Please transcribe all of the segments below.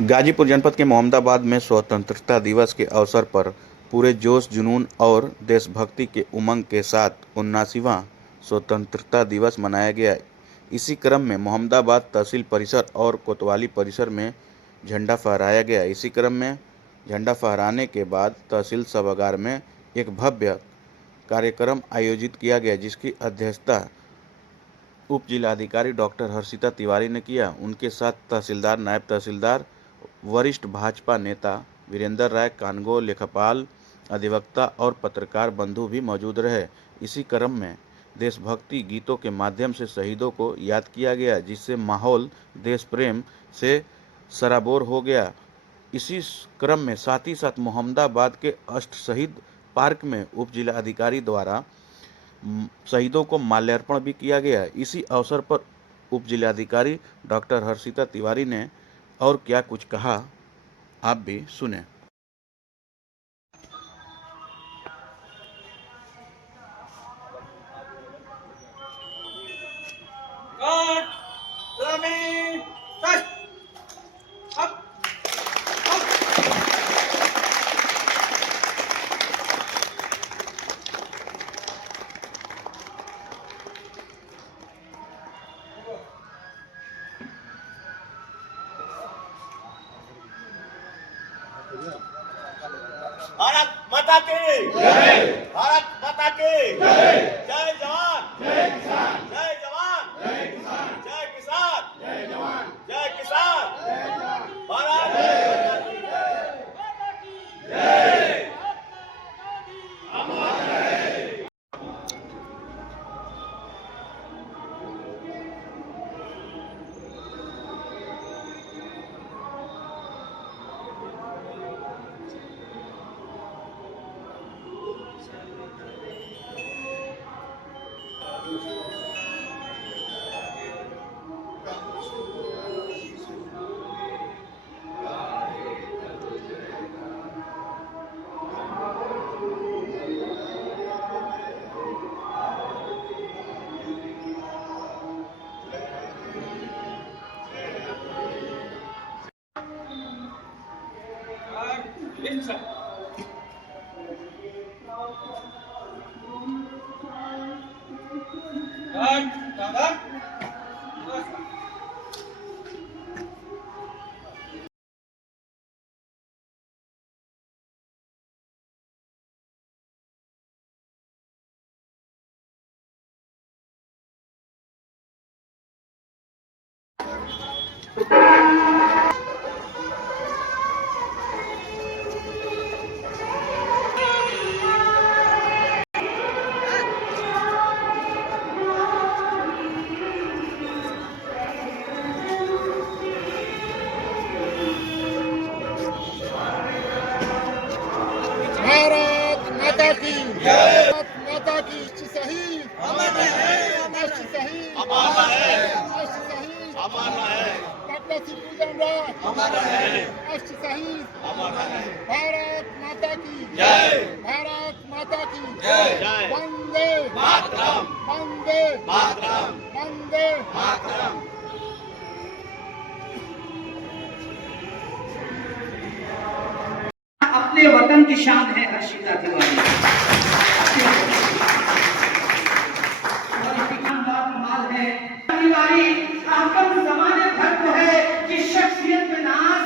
गाजीपुर जनपद के मोहम्मदाबाद में स्वतंत्रता दिवस के अवसर पर पूरे जोश जुनून और देशभक्ति के उमंग के साथ 79वां स्वतंत्रता दिवस मनाया गया। इसी क्रम में मोहम्मदाबाद तहसील परिसर और कोतवाली परिसर में झंडा फहराया गया। इसी क्रम में झंडा फहराने के बाद तहसील सभागार में एक भव्य कार्यक्रम आयोजित किया गया, जिसकी अध्यक्षता उप जिलाधिकारी डॉक्टर हर्षिता तिवारी ने किया। उनके साथ तहसीलदार, नायब तहसीलदार, वरिष्ठ भाजपा नेता वीरेंद्र राय कानगो, लेखापाल, अधिवक्ता और पत्रकार बंधु भी मौजूद रहे। इसी क्रम में देशभक्ति गीतों के माध्यम से शहीदों को याद किया गया, जिससे माहौल देश प्रेम से सराबोर हो गया। इसी क्रम में साथ ही साथ मोहम्मदाबाद के अष्ट शहीद पार्क में उप जिलाधिकारी द्वारा शहीदों को माल्यार्पण भी किया गया। इसी अवसर पर उप जिलाधिकारी डॉक्टर हर्षिता तिवारी ने और क्या कुछ कहा, आप भी सुने। भारत माता की जय। भारत माता की जय। जय जवान जय किसान। जय जवान जय किसान। जय किसान जय जवान। जय किसान जय जवान। भारत माता की जय। अमर रहे। भारत माता की जय। भारत माता की शहीद अमर रहे। राष्ट्र शहीद अमर रहे। राष्ट्र शहीद अमर रहे। डॉक्टर शिवपूजन राय अमर रहे। राष्ट्र शहीद अमर रहे। भारत माता की जय। भारत माता की जय। जय। वंदे मातरम। वंदे मातरम। वंदे मातरम। अपने वतन की शान है हर्षिता तिवारी। कमाल है तिवारी, आपका जमाने भर को है कि शख्सियत में नाज,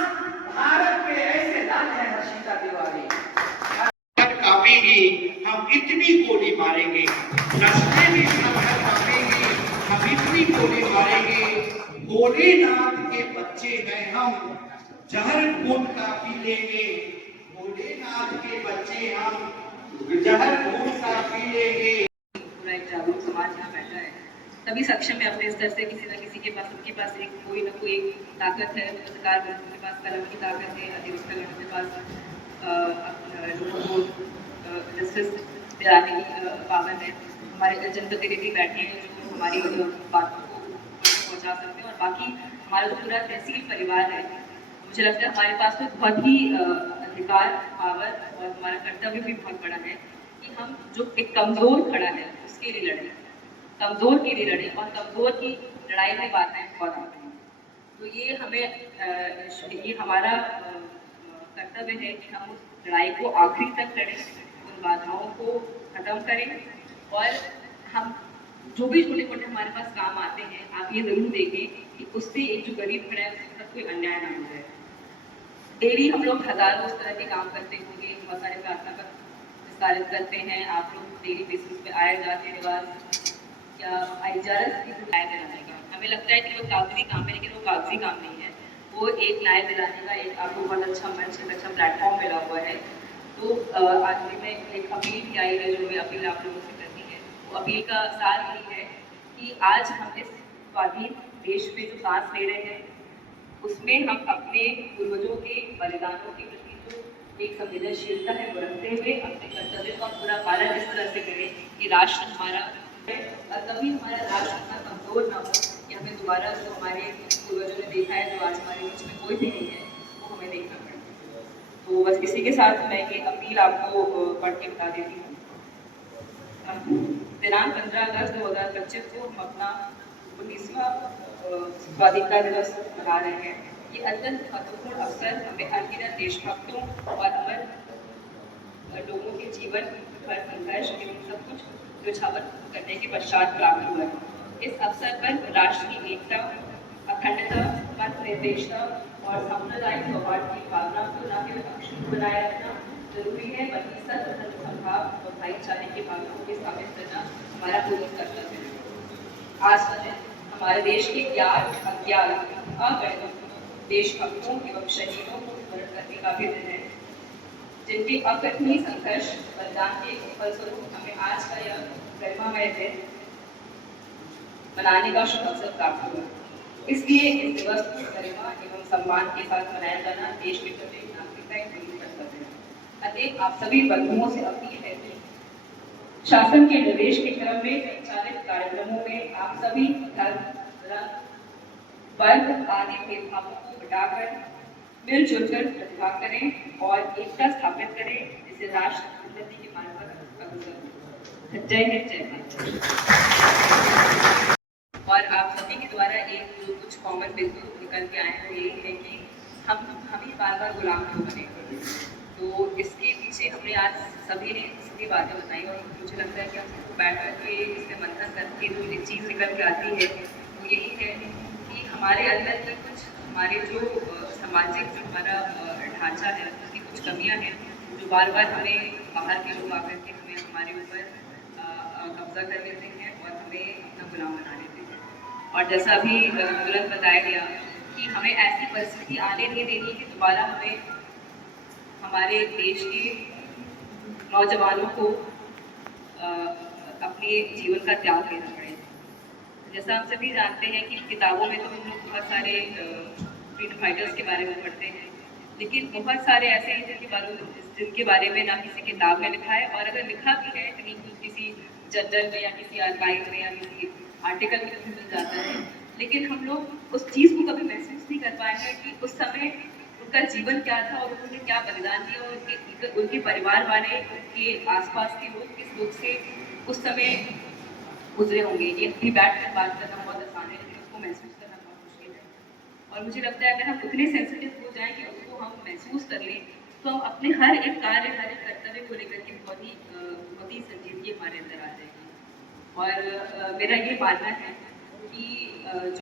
भारत के ऐसे लाल है हर्षिता तिवारी। कापेगी, हम इतनी गोली मारेंगे, रास्ते में सरहद कापेगी, हम इतनी गोली मारेंगे। भोलेनाथ के बच्चे हैं हम, जहर खून का पी लेंगे। भोलेनाथ के बच्चे हम, जहर खून का पी लेंगे। पूरा एक जागरूक समाज यहाँ बैठा है, सभी सक्षम है अपने स्तर से। किसी न किसी के पास, उनके पास एक कोई न कोई ताकत है। पत्रकार बनने के पास कलम की ताकत है, अधिवक्ता बनने के पास लोगों को जस्टिस दिलाने की पावन है। हमारे जनप्रतिनिधि बैठे हैं जो हमारी बातों को पहुँचा सकते हैं। और बाकी हमारा जो पूरा तहसील परिवार है, मुझे लगता है हमारे पास तो बहुत ही अधिकार, पावर और हमारा कर्तव्य भी बहुत बड़ा है कि हम जो एक कमजोर खड़ा है उसके लिए लड़ें, कमजोर के लिए लड़ें। और कमजोर की लड़ाई में बातें बहुत आती हैं। तो ये हमारा कर्तव्य है कि हम उस लड़ाई को आखिरी तक लड़ें, उन बाधाओं को खत्म करें और हम जो भी छोटे मोटे हमारे पास काम आते हैं, आप ये जरूर देखें कि उससे एक जो गरीब खड़ा है उसके साथ कोई अन्याय ना हो जाए। डेली हम लोग हजारों उस तरह के काम करते होंगे, बहुत सारे प्रार्थना पर विस्तारित करते हैं, आप लोग डेली बेसिस पे आए जाते निवास या आईजारस की न्याय दिलाने का हमें लगता है कि वो कागजी काम है, लेकिन वो कागजी काम नहीं है, वो एक न्याय दिलाने का एक आपको बहुत अच्छा मंच, एक अच्छा प्लेटफॉर्म मिला हुआ है। तो आखिरी में एक अपील भी आई है, जो मैं अपील आप लोगों से करनी है, वो अपील का सार यही है कि आज हम इस स्वाधीन देश में जो सांस ले रहे हैं उसमें हम अपने पूर्वजों के बलिदानों के प्रति जो एक संवेदनशीलता है वो रखते हुए अपने कर्तव्य का पूरा पालन इस तरह से करें कि राष्ट्र हमारा है और कभी हमारा राष्ट्र इतना कमजोर ना हो कि हमें दोबारा जो हमारे पूर्वजों ने देखा है, जो आज हमारे बीच में कोई भी नहीं है, वो हमें देखना पड़े। तो बस इसी के साथ मैं ये अपील आपको पढ़ के बता देती हूँ। दिनांक 15 अगस्त 2025 को हम अपना 19वां स्वाधीनता दिवस मना रहे हैं। ये अत्यंत महत्वपूर्ण अवसर हमें अनगिनत देशभक्तों और अमर लोगों के जीवन पर संघर्ष एवं सब कुछ न्यौछावर करने के पश्चात प्राप्त हुआ है। इस अवसर पर राष्ट्र की एकता, अखंडता, पथ निर्देशता और सांप्रदायिक सौहार्द की भावना को न केवल अक्षुण्ण बनाए रखना जरूरी है, बल्कि सर्व संभाव और भाईचारे की भावनाओं को स्थापित करना हमारा पूर्ण कर्तव्य है। आज का दिन हमारे देश के अज्ञात देशभक्तों एवं शहीदों को स्मरण करने का भी दिन है, जिनके अकथनीय संघर्ष बलिदान के फलस्वरूप हमें आज का यह गरिमामय दिन मनाने का शुभ अवसर प्राप्त हुआ। इसलिए इस दिवस को गरिमा एवं सम्मान के साथ मनाया जाना देश के प्रत्येक नागरिक का एक मूल कर्तव्य है। अतः आप सभी बंधुओं से अपील है कि शासन के निर्देश के क्रम में संचालित कार्यक्रमों में आप सभी धर्म, रंग, वर्ग आदि भेदभावों को हटाकर मिलजुल कर प्रतिभाग करें और एकता स्थापित करें, जिससे राष्ट्र उन्नति के मार्ग पर अग्रसर हो। जय हिंद, जय भारत। और आप सभी के द्वारा एक जो कुछ कॉमन बिंदु निकल के आए हैं वो यही है कि हम ही बार बार गुलाम क्यों बने। तो इसके पीछे हमने आज सभी ने सभी बातें बताई और मुझे लगता है कि हम सबको बैठ कर के इसमें मंथन करके जो एक चीज़ निकल के आती है वो यही है कि हमारे अंदर की कुछ हमारे जो सामाजिक जो हमारा ढांचा है उसकी कुछ कमियां हैं जो बार बार हमें बाहर के लोग आकर के हमें हमारे ऊपर कब्जा कर लेते हैं और हमें अपना गुलाम बना लेते हैं। और जैसा अभी तुरंत बताया गया कि हमें ऐसी परिस्थिति आने नहीं देनी कि दोबारा हमें हमारे देश के नौजवानों को अपने जीवन का त्याग देना पड़े। जैसा हम सभी जानते हैं कि किताबों में तो हम लोग बहुत सारे फ्रीडम फाइटर्स के बारे में पढ़ते हैं, लेकिन बहुत सारे ऐसे हैं जिनके बारे में ना किसी किताब में लिखा है, और अगर लिखा भी है कहीं किसी जर्नल में या किसी आर्काइव में या किसी आर्टिकल में मिल जाता है, लेकिन हम लोग उस चीज़ को कभी महसूस नहीं कर पाए हैं कि उस समय उनका जीवन क्या था और उन्होंने क्या बलिदान दिया और उनके परिवार वाले, उनके आसपास के लोग किस दुख से उस समय गुजरे होंगे। ये अभी बैठ कर बात करना बहुत आसान है, लेकिन उसको महसूस करना बहुत मुश्किल है। और मुझे लगता है अगर हम उतने सेंसिटिव हो जाएं कि उसको हम महसूस कर लें तो हम अपने हर एक कार्य, हर एक कर्तव्य को लेकर के बहुत ही संजीदगी हमारे अंदर आ जाएगी। और मेरा ये मानना है कि